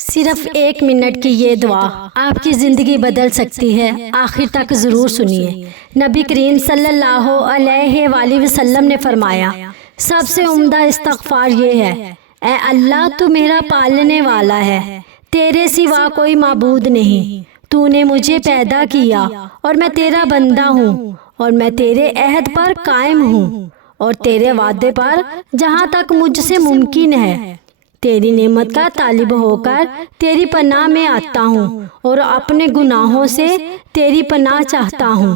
صرف 1 منٹ کی یہ دعا آپ کی زندگی بدل سکتی ہے۔ آخر تک ضرور سنیے۔ نبی کریم صلی اللہ علیہ وآلہ وسلم نے فرمایا، سب سے عمدہ استغفار یہ ہے، اے اللہ تو میرا پالنے والا ہے، تیرے سوا کوئی معبود نہیں، تو نے مجھے پیدا کیا اور میں تیرا بندہ ہوں، اور میں تیرے عہد پر قائم ہوں اور تیرے وعدے پر جہاں تک مجھ سے ممکن ہے تیری نعمت کا طالب ہو کر تیری پناہ میں آتا ہوں اور اپنے گناہوں سے تیری پناہ چاہتا ہوں،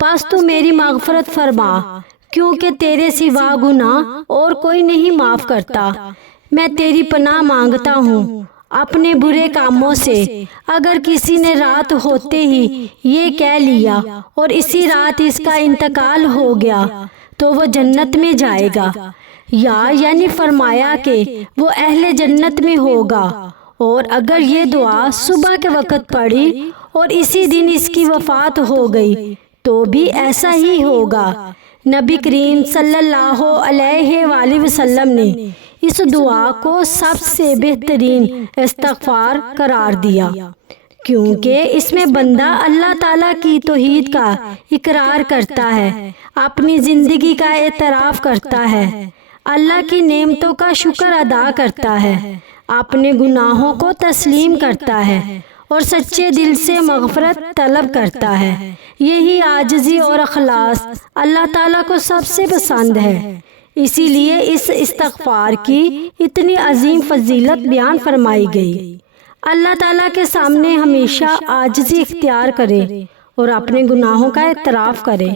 پس تو میری مغفرت فرما، کیونکہ تیرے سوا گناہ اور کوئی نہیں معاف کرتا۔ میں تیری پناہ مانگتا ہوں اپنے برے کاموں سے۔ اگر کسی نے رات ہوتے ہی یہ کہہ لیا اور اسی رات اس کا انتقال ہو گیا تو وہ جنت میں جائے گا، یعنی فرمایا کہ وہ اہل جنت میں ہوگا۔ اور اگر یہ دعا صبح کے وقت پڑھی اور اسی دن اس کی وفات ہو گئی تو بھی ایسا ہی ہوگا۔ نبی کریم صلی اللہ علیہ وآلہ وسلم نے اس دعا کو سب سے بہترین استغفار قرار دیا، کیونکہ اس میں بندہ اللہ تعالیٰ کی توحید کا اقرار کرتا ہے، اپنی زندگی کا اعتراف کرتا ہے، اللہ کی نعمتوں کا شکر ادا کرتا ہے، اپنے گناہوں کو تسلیم کرتا ہے اور سچے دل سے مغفرت طلب کرتا ہے۔ یہی عاجزی اور اخلاص اللہ تعالیٰ کو سب سے پسند ہے، اسی لیے اس استغفار کی اتنی عظیم فضیلت بیان فرمائی گئی۔ اللہ تعالیٰ کے سامنے ہمیشہ عاجزی اختیار کرے اور اپنے گناہوں کا اعتراف کرے۔